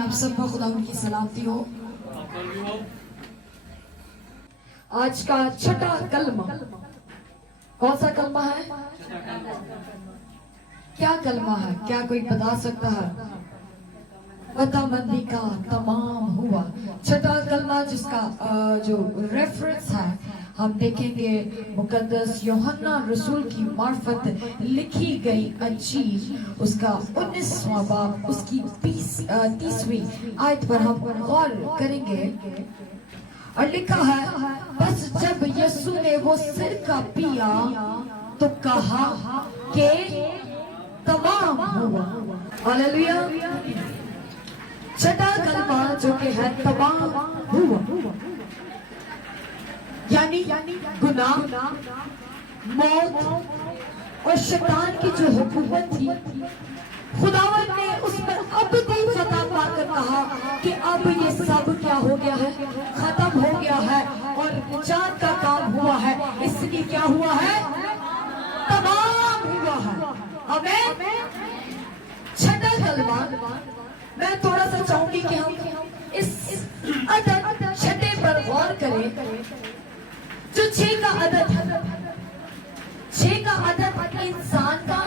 آپ سب کو خدا ان کی سلامتی ہو. آج کا چھٹا کلمہ کون سا کلمہ ہے؟ کیا کلمہ ہے؟ کیا کوئی بتا سکتا ہے؟ پتہ مندی کا تمام ہوا. چھٹا کلمہ جس کا جو ریفرنس ہے ہم دیکھیں گے مقدس یوحنا رسول کی معرفت لکھی گئی انجیل اس کا 19واں باب اس کی 30ویں آیت پر ہم غور کریں گے. اور لکھا ہے بس جب یسوع نے وہ سرکہ پیا تو کہا کہ تمام ہوا. ہاللیلویا. چھٹا کلمہ جو کہ ہے تمام ہوا یعنی گناہ، موت اور شیطان کی جو حکومت تھی خداوند نے اس پر ابدی فتح پا کر کہا کہ اب یہ سب کیا ہو گیا ہے؟ ختم ہو گیا ہے. اور نجات کا کام ہوا ہے. اس لیے کیا ہوا ہے؟ تمام ہوا ہے. آمین. چھٹا کلمہ میں تھوڑا سا چاہوں گی کہ ہم اس عدد چھٹے پر غور کریں جو 6 کا عدد ہے. 6 کا عدد انسان کا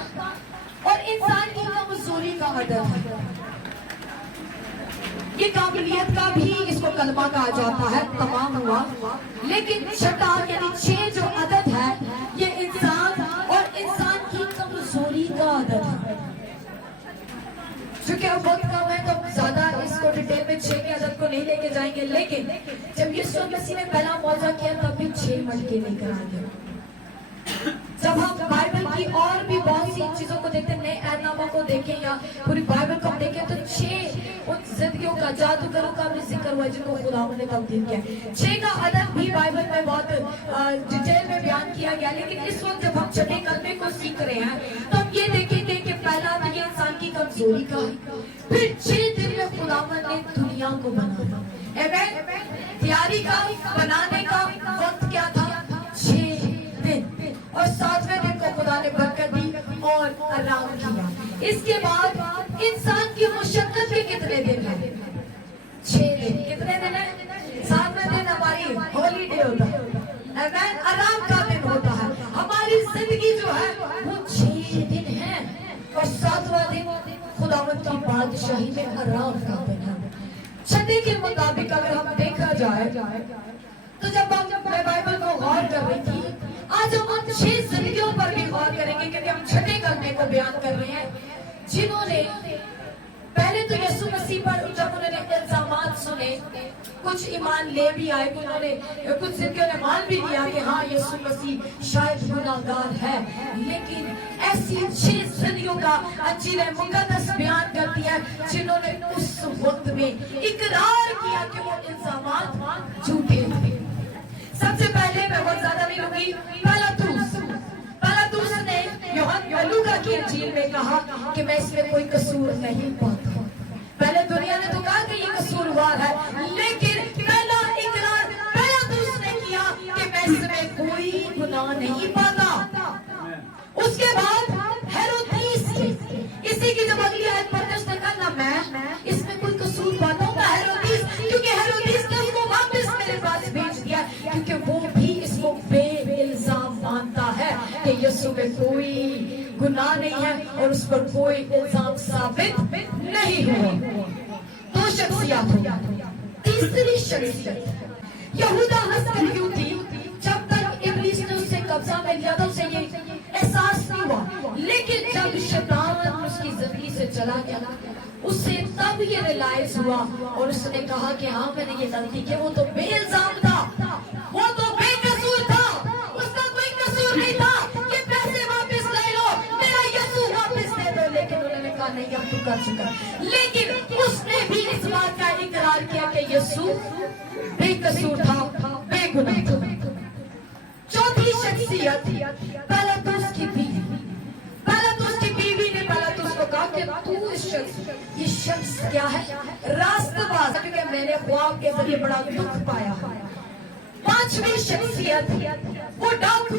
اور انسان کی کمزوری کا عدد ہے. یہ قابلیت کا بھی اس کو کلمہ کہا جاتا ہے. تمام ہوا. لیکن چھٹا یعنی 6 جو عدد ہے یہ انسان اور انسان کی کمزوری کا عدد ہے. چونکہ اب وقت کم ہے تو زیادہ اس کو ڈیٹیل میں 6 کے عدد کو نہیں لے کے جائیں گے. لیکن جب یسوع مسیح نے پہلا معجزہ کیا تب بھی 6 مٹکے لے کر آئے گے. جب ہم بائبل کی اور بھی بہت سی چیزوں کو دیکھتے ہیں، نئے عہد نامہ کو دیکھیں یا پوری بائبل کو دیکھیں تو 6 ان زندگیوں کا، جادوگروں کا بھی ذکر ہوا ہے جن کو خدا نے تبدیل کیا. 6 کا عدد بھی بائبل میں بہت ڈیٹیل میں بیان کیا گیا. لیکن اس وقت جب ہم چھٹے کلمے کو سیکھ رہے ہیں تو ہم یہ دیکھیں گے کہ پہلا تو یہ انسان کی کمزوری کا ہے. پھر 6 دن میں خداوند نے دنیا کو بنایا. تیاری کا، بنانے کا وقت کیا تھا؟ 6 دن. اور 7ویں دن کو خدا نے برکت دی اور آرام کیا. اس کے بعد انسان کی مشقت کے کتنے دن ہیں؟ 6 دن. کتنے دن ہیں؟ 7ویں دن ہماری ہولی ڈے ہوتا ہے، آرام کا دن ہوتا ہے. ہماری زندگی جو ہے وہ 6 دن ہے اور 7واں دن خداوند کی بادشاہی میں آرام کا دن ہے. چھٹے کے مطابق اگر ہم دیکھا جائے تو جب میں بائبل کو غور کر رہی تھی آج ہم ان 6 زندگیوں پر بھی غور کریں گے کیونکہ ہم چھٹے کلمے کو بیان کر رہے ہیں جنہوں نے پہلے تو یسوع مسیح پر جب انہوں نے الزامات سنے کچھ ایمان لے بھی آئے، انہوں نے کچھ زندگیوں نے مان بھی لیا کہ ہاں یسوع مسیح شاید گناہگار ہے. لیکن ایسی 6 زندگیوں کا انجیل مقدس بیان کرتی ہے جنہوں نے اس وقت میں اقرار کیا کہ وہ الزامات جھوٹے تھے. سب سے پہلے میں بہت زیادہ نہیں لوں گی، پیلاطس نے یوحنا لوکا کی انجیل میں کہا کہ میں اس میں کوئی قصور نہیں پاتا. پہلے دنیا نے تو کہا کہ یہ قصوروار ہے، لیکن پہلا اقرار پیلاطس نے کیا کہ میں اس میں کوئی گناہ نہیں پاتا. اس کے بعد ہیرودیس اسی کی جب اگلی آیت پڑھتے اس نے کہا نہ میں اس میں کوئی قصور پاتا ہوں. ہیرودیس کیونکہ ہیرودیس نے اس کو واپس میرے پاس بھیج دیا کیونکہ وہ بھی اس کو بے الزام مانتا ہے کہ یسوع میں کوئی گناہ نہیں ہے اور اس پر کوئی الزام ثابت نہیں ہوا. 2 شخصیات ہوئی. تیسری شخصیت یہودا اسکریوتی. جب تک ابلیس نے اس سے قبضہ میں لیا تھا اسے یہ احساس نہیں ہوا، لیکن جب شیطان اس کی زندگی سے چلا گیا اس سے تب یہ ریلائز ہوا اور اس نے کہا کہ ہاں میں نے یہ غلطی کی. وہ تو بے الزام تھا، وہ تو بے قصور تھا، اس کا کوئی قصور نہیں تھا. یہ پیسے واپس لے لو، میرا یسوع واپس دے دو. لیکن انہوں نے کہا نہیں اب تو کر چکا. لیکن اس نے بھی اس بات کا اقرار کیا کہ یسوع بے قصور تھا، بے گناہ تھا. چوتھی شخصیت پیلاطس کی بیوی. پیلاطس کی بیوی نے پیلاطس کو کہا کہ تو یہ شخص کیا ہے؟ راست باز، کیونکہ میں نے خواب کے ذریعے بڑا دکھ پایا. 5ویں شخصیت وہ ڈاکو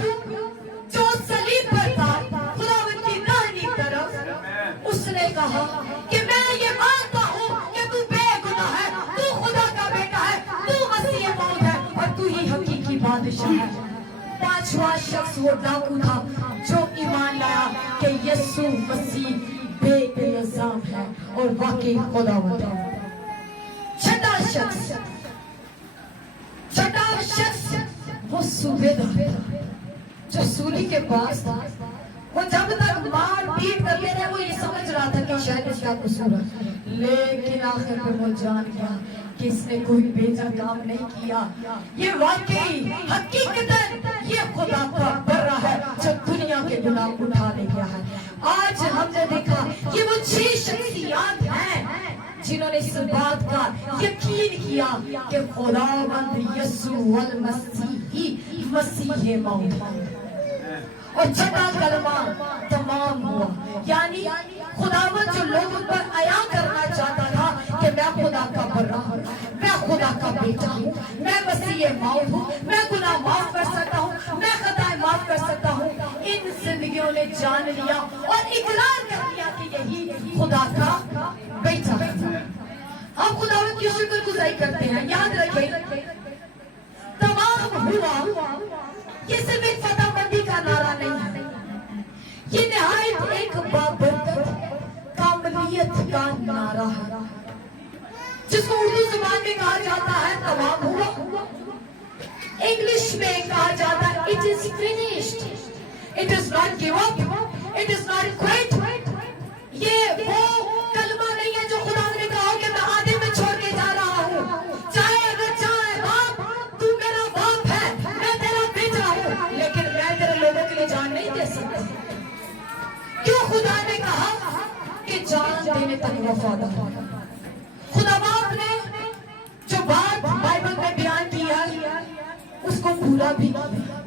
جو صلیب پر تھا خداوند کی داہنی طرف. اس نے کہا کہ میں یہ مانتا ہوں کہ تو بے बादशाह है। पांचवा शख्स वो डाकू था जो ईमान लाया कि यीशु मसीह बेइल्जाम है और वाकई खुदावंद है। छठा शख्स वो सूबेदार था जो सूली के पास था। वो जब तक मार पीट करते रहे वो ये समझ रहा था कि शायद इसका कसूर है, लेकिन आखिर में वो जान गया कि इसने कोई बेजा काम नहीं किया। ये वाकई हकीकतन ये खुदा का बर्रा है जो दुनिया के गुनाह उठा ले गया है। आज हमने देखा ये वो 6 शख्सियत हैं जिन्होंने इस बात का यकीन किया कि खुदावंद यीशु अल मसीह मसीह मौत है। और छठा कलमा तमाम हुआ, यानी खुदावंद जो लोगों पर आया करना चाहता था कि मैं खुदा का बर्रा हूँ, मैं खुदा का बेटा हूँ, मैं मसीह मौत हूँ, मैं गुनाह माफ कर सकता हूँ, मैं खताएं माफ कर सकता हूँ। इन जिंदगियों ने जान लिया और इकरार कर लिया कि यही खुदा का बेटा है। हम खुदावंद की शुक्रगुजारी करते हैं। याद रखें तमाम हुआ ये सिर्फ एक फतहबंदी का नारा नहीं है, ये निहायत एक बाबरकत कामलियत का नारा है जिसको उर्दू जुबान में कहा जाता है तमाम हुआ। इंग्लिश में कहा जाता है it is finished, it is not give up, it is not quit. ये वो कलमा नहीं है जो खुदा ने कहा कि मैं आधे में छोड़ के जा रहा हूँ। चाहे अगर चाहे बाप तू मेरा बाप है, मैं तेरा बेटा हूँ, लेकिन मैं तेरे लोगों के लिए जान नहीं दे सकता। क्यों? खुदा ने कहा कि जान देने तक वफादार। खुदा बाप ने जो बात बाइबल में बयान किया उसको पूरा भी किया।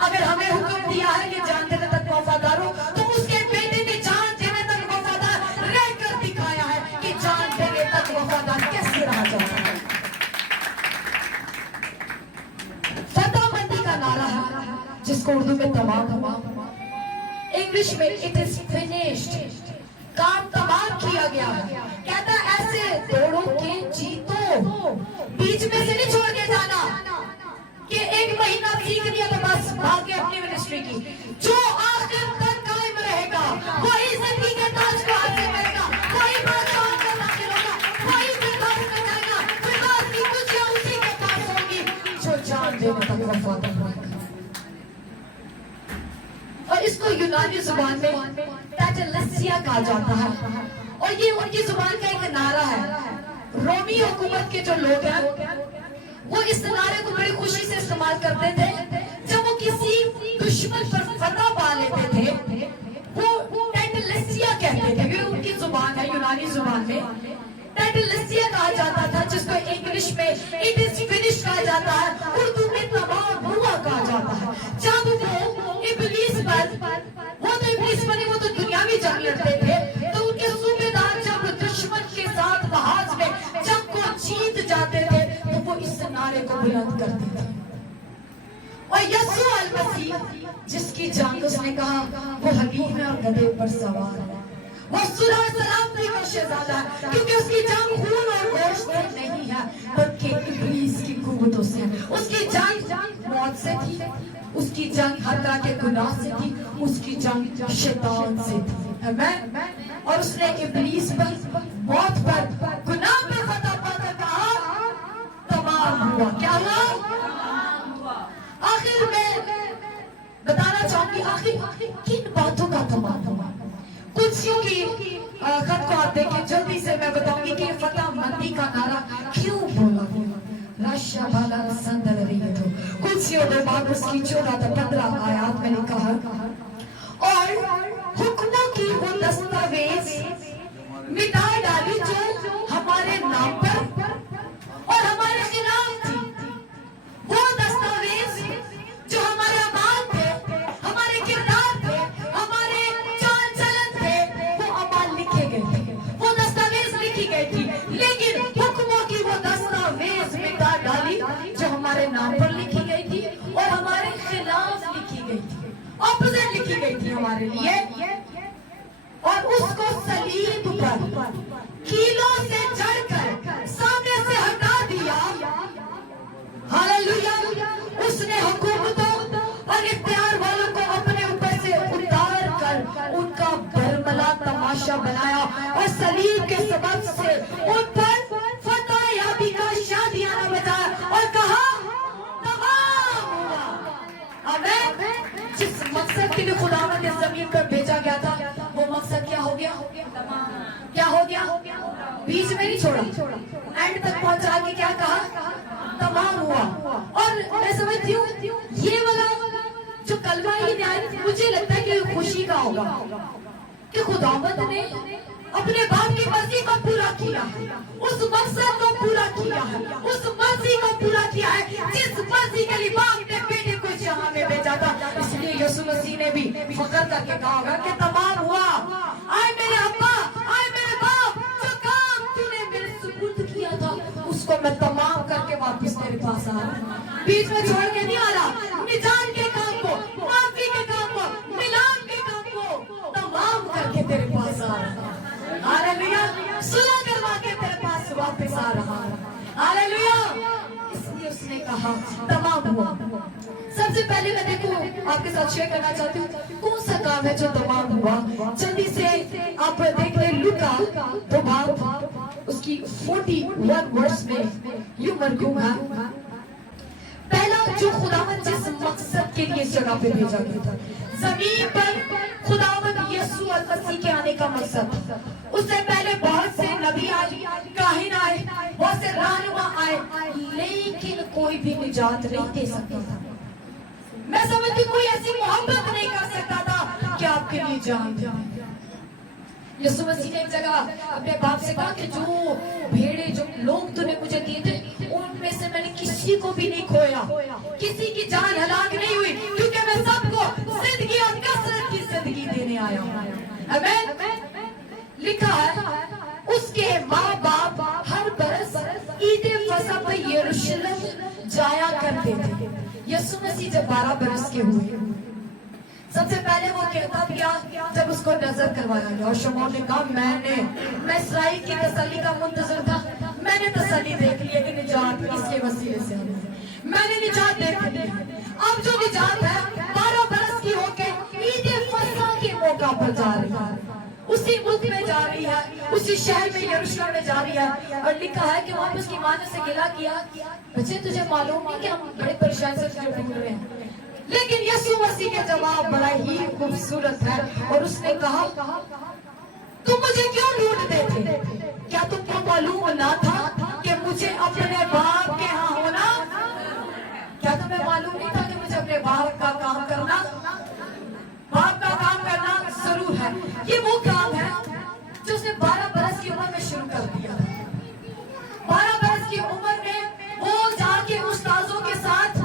अगर हमें हुक्म दिया है कि जान देने तक वफादार हो, तो उसके बेटे ने जान देने तक वफादार रहकर दिखाया है कि जान देने तक वफादार कैसे रहा जाता है। फतहबंदी का नारा है जिसको उर्दू में तमाम हुआ, इंग्लिश में इट इज फिनिश्ड, काम तमाम किया गया है। कहता ऐसे दौड़ो के जीतो, बीच में से नहीं छोड़ के जाना कि एक महीना सीख लिया तो बस भाग गया अपनी मिनिस्ट्री की। जो आखिर तक कायम रहेगा वही जिंदगी के ताज को हासिल करेगा, वही बादशाह में दाखिल होगा, वही विकास में जाएगा, विकास की खुशियां उसी के पास होगी जो जान देने तक वफादार रहेगा। और इसको यूनानी जुबान में टैटलसिया कहा जाता है और ये उनकी जुबान का एक नारा है। रोमी हुकूमत के जो लोग हैं वो इस नारे को बड़ी खुशी से इस्तेमाल करते थे। जब वो किसी दुश्मन पर फतह पा लेते थे वो टैटलसिया कहते थे, ये उनकी जुबान है। यूनानी जुबान में टैटलसिया कहा जाता था, जिसको इंग्लिश में इट इज फिनिश कहा जाता है, उर्दू में तमाम हुआ कहा जाता है। जब वो इब्लीस पर वो तो इब्लीस पर नहीं, वो तो दुनियावी जंग लड़ते थे, तो उनके सूबेदार जब दुश्मन के साथ महाज में जंग को जीत जाते थे तो वो इस नारे को बुलंद करते थे। और यीशु अल मसीह जिसकी जंग उसने कहा वो हकीम है और गधे पर सवार है, वो सुलह सलामती का शहजादा है, क्योंकि उसकी जंग खून और गोश्त से नहीं है बल्कि इब्लीस की कुव्वतों से है। उसकी जंग मौत से थी, उसकी जंग हर तरह के गुनाह से थी, उसकी जंग शैतान से थी। आमीन। और उसने इब्लीस पर, मौत पर, गुनाह पे फतह पाकर कहा तमाम हुआ। क्या हुआ? आखिर में बताना चाहूंगी आखिर किन बातों का तमाम हुआ। कुर्सियों की खत को आप देखें, जल्दी से मैं बताऊंगी कि फतहबंदी का नारा क्यों बोला गया। राशा भाला संदल रही है तो कुर्सियों के बाद उसकी 14-15 आयात में लिखा है, और हुक्मों की वो दस्तावेज मिटा डाली जो हमारे नाम पर और हमारे खिलाफ थी। वो दस्तावेज जो हमारे अमाल थे, हमारे किरदार थे, हमारे चाल चलन थे, वो अमाल लिखे गए थे, वो दस्तावेज लिखी गई थी। लेकिन हुक्मों की वो दस्तावेज मिटा डाली जो हमारे नाम पर लिखी गई थी और हमारे खिलाफ लिखी गई थी, ऑपोजिट लिखी गई थी हमारे लिए। और उसको सलीब पर कीलों से जड़कर सामने से हटा दिया। हालेलुया। उसने बादशाह बनाया और सलीब के सबब से उन पर फतह याबी का शादियाना बजाया और कहा तमाम हुआ। आमीन। जिस मकसद के लिए खुदावंद ने जमीन पर भेजा गया था वो मकसद क्या हो गया? क्या हो गया? बीच में नहीं छोड़ा, एंड तक पहुंचा के क्या कहा? तमाम हुआ। और मैं समझती हूँ ये वाला जो कलमा ही न्याय, मुझे लगता है कि खुशी का होगा कि खुदावंद ने अपने बाप की मर्जी को पूरा किया है, उस मकसद को पूरा किया है, उस मर्जी को पूरा किया है जिस मर्जी के लिए बाप ने बेटे को जहां में भेजा था। इसलिए यीशु मसीह ने भी फकर करके कहा होगा कि तमाम हुआ। आए मेरे अब्बा, आए मेरे बाप, जो काम तूने मेरे सुपुर्द किया था उसको मैं तमाम करके वापस तेरे पास आ रहा हूं। बीच में छोड़ के नहीं आ रहा। निजात के काम को, माफी के काम को, मिलाप के काम को तमाम करके तेरे पास आ रहा हूं। हालेलुया। सुलह करवा के तेरे पास वापस आ रहा है। हालेलुया। इसलिए उसने कहा तमाम हुआ। सबसे पहले मैं देखो आपके साथ शेयर करना चाहती हूँ कौन सा काम है जो तमाम हुआ। जल्दी से आप देख ले लूका तो बाब उसकी 41 वर्ष में यूं मरकूम है। पहला जो खुदावंद जिस मकसद के लिए इस जगह पे भेजा गया था, जमीन पर खुदावंद यीशु मसीह के आने का मकसद। उससे पहले बहुत से नबी आए, काहिन आए, बहुत से रहनुमा आए, लेकिन कोई भी निजात नहीं दे सकता था। मैं समझती हूँ कोई ऐसी मोहब्बत नहीं कर सकता था कि आपके लिए जान दे। यीशु मसीह ने एक जगह अपने बाप से कहा कि जो भेड़े, जो लोग तूने मुझे दिए थे उनमें से मैंने किसी को भी नहीं खोया, किसी की जान हलाक नहीं हुई, क्योंकि मैं सबको जिंदगी और कसरत की जिंदगी देने आया हूँ। आमीन। लिखा है उसके माँ बाप हर बरस ईद फसह पर यरूशलेम जाया करते थे। यीशु मसीह जब 12 बरस के हुए, सबसे पहले वो कहता गया जब उसको नजर करवाया गया और शमौन ने कहा मैं इसराइल की तसल्ली का मुंतजर था, मैंने तसल्ली देख ली कि निजात इसके वसीले से मैंने निजात देख ली। अब जो निजात है 12 बरस की होके ईद फसह के मौका पर जा रही है, उसी मुल्क में जा रही है, उसी शहर में यरूशलेम में जा रही है। और लिखा है कि वहां पर उसकी माँ ने उसे गिला किया, बच्चे तुझे मालूम नहीं कि हम बड़े परेशान से तुझे ढूंढ रहे हैं। लेकिन यीशु मसीह का जवाब बड़ा ही खूबसूरत है और उसने कहा तुम मुझे क्यों ढूंढते थे? क्या तुमको मालूम ना था कि मुझे अपने बाप के यहाँ होना? क्या तुम्हें मालूम नहीं था कि मुझे अपने बाप का काम करना, बाप का काम करना जरूर है? ये वो काम है जो उसने 12 बरस की उम्र में शुरू कर दिया। 12 बरस की उम्र में वो जाके उस्तादों के साथ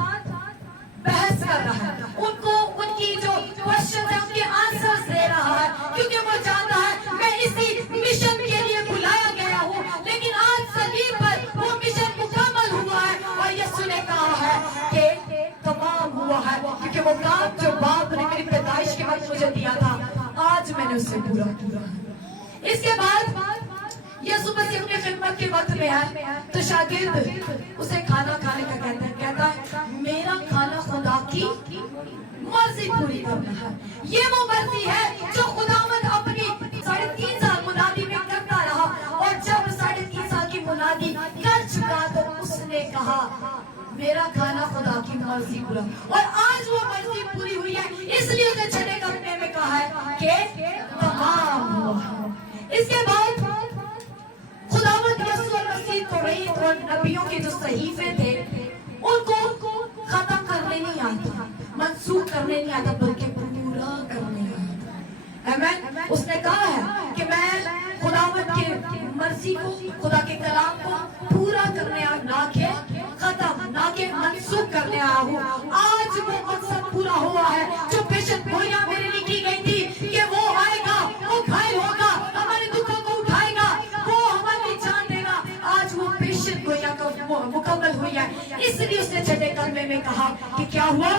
बहस कर रहा है, उनको उनकी जो क्वेश्चन है उनके आंसर्स दे रहा है, क्योंकि वो जानता है मैं इसी मिशन के लिए बुलाया गया हूँ। लेकिन आज सलीब पर वो मिशन मुकम्मल हुआ है और यीशु ने कहा है कि तमाम हुआ है, क्योंकि वो काम जो बाप ने मेरी पैदाइश के वक्त मुझे दिया था आज मैंने उसे पूरा किया। इसके बाद यीशु मसीह अपनी खिदमत के वक्त में है तो शागिर्द उसे खाना खाने का कहता है मेरा खाना खुदा की मर्जी पूरी करना है। ये वो मर्जी है जो खुदावंद अपनी 3.5 साल मुनादी में करता रहा, और जब 3.5 साल की मुनादी कर चुका तो उसने कहा मेरा खाना खुदा की मर्जी पूरा, और आज वो मर्जी पूरी हुई है। इसलिए उसने छठे कमरे में कहा है कि तमाम हुआ। इसके बाद खुदावंद यीशु मसीह तौरात और नबियों के जो सहीफे थे उनको खत्म करने नहीं आता, मंसूख करने नहीं आता, बल्कि पूरा करने आता। आमीन। उसने कहा है कि मैं खुदावंद की मर्जी को, खुदा के कलाम को पूरा करने आया, ना कि खत्म, ना कि मंसूख करने आया हूँ। आज वो मकसद पूरा हुआ है जो बेशक गोलियां मेरे लिए की गई थी कि वो आएगा, वो घायल होगा, हमारे दुखों को उठाएगा, वो हमारी जान देगा। आज वो बेशक गोलियां मुकम्मल हुई है। इसलिए उसने छठे कलमे में कहा कि क्या हुआ?